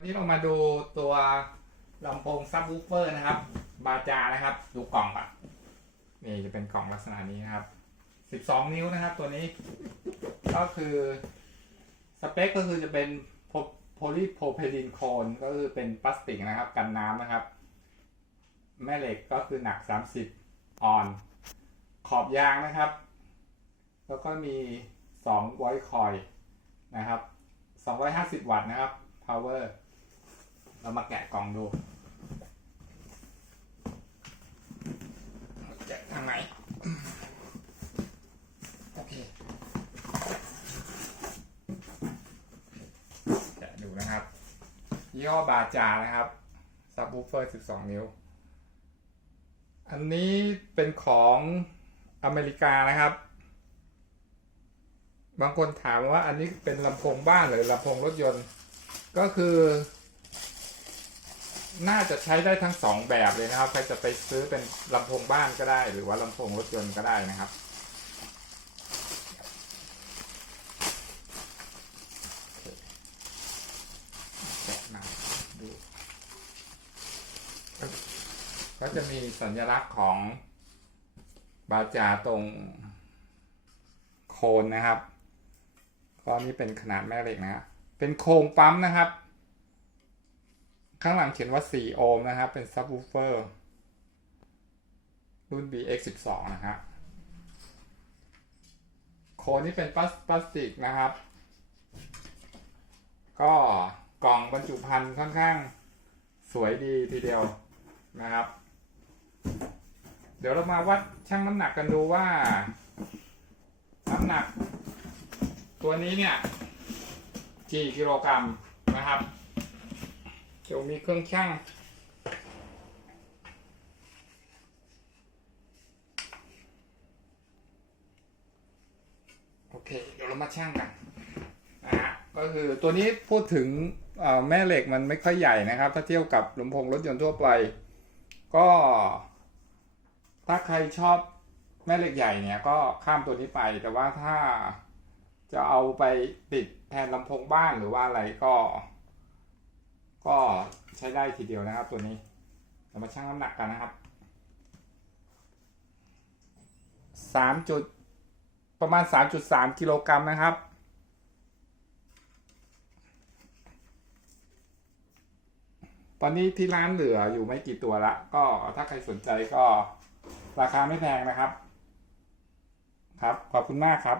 วันนี้เรามาดูตัวลำโพงซับวูฟเฟอร์นะครับ บาจานะครับ ดูกล่องอะนี่จะเป็นกล่องลักษณะนี้นะครับ 12 นิ้วนะครับ ตัวนี้ ก็คือสเปคก็คือจะเป็นโพลีโพรเพลินโคนก็คือเป็นพลาสติกนะครับ กันน้ำนะครับ แม่เหล็กก็คือหนัก 30 ออน ขอบยางนะครับ แล้วก็มี2ไวคอยนะครับ 250 วัตต์นะครับ power เรามาแกะกล่องดูแกะทางไหนโอเคแกะดูนะครับยี่ห้อบาจานะครับซับ w ูเฟอร์ 12 นิ้ว อันนี้เป็นของอเมริกานะครับ บางคนถามว่าอันนี้เป็นลำโพงบ้านหรือลำโพงรถยนต์ ก็คือ น่าจะใช้ได้ทั้งสองแบบเลยนะครับ ใครจะไปซื้อเป็นลำโพงบ้านก็ได้ หรือว่าลำโพงรถยนต์ก็ได้นะครับก็จะมีสัญลักษณ์ของบาจาตรงโคนนะครับก็นี่เป็นขนาดแม่เหล็กนะฮะเป็นโครงปั๊มนะครับ ข้างหลังเขียนว่า 4 โอห์มนะครับ เป็นซับ w ูเฟอร์รุ่น BX12 นะฮะโคนนี่เป็นพลาสพลาสติกนะครับ ก็กล่องบรรจุภัณฑ์ค่อนข้างสวยดีทีเดียวนะครับ เดี๋ยวเรามาวัดชั่งน้ำหนักกันดูว่า น้ำหนัก ตัวนี้เนี่ยกี่กิโลกรัมนะครับ เดี๋ยวมีเครื่องชั่งโอเค เดี๋ยวเรามาชั่งกันนะฮะก็คือตัวนี้พูดถึงแม่เหล็กมันไม่ค่อยใหญ่นะครับ ถ้าเทียบกับลำโพงรถยนต์ทั่วไป ก็ ถ้าใครชอบแม่เหล็กใหญ่เนี่ยก็ข้ามตัวนี้ไป แต่ว่าถ้าจะเอาไปติดแทนลำโพงบ้านหรือว่าอะไรก็ ก็ใช้ได้ทีเดียวนะครับ ตัวนี้เรามาชั่งน้ำหนักกันนะครับสามจุดประมาณสามจุดสามกิโลกรัมนะครับตอนนี้ที่ร้านเหลืออยู่ไม่กี่ตัวละ ก็ถ้าใครสนใจก็ราคาไม่แพงนะครับ ครับ ขอบคุณมากครับ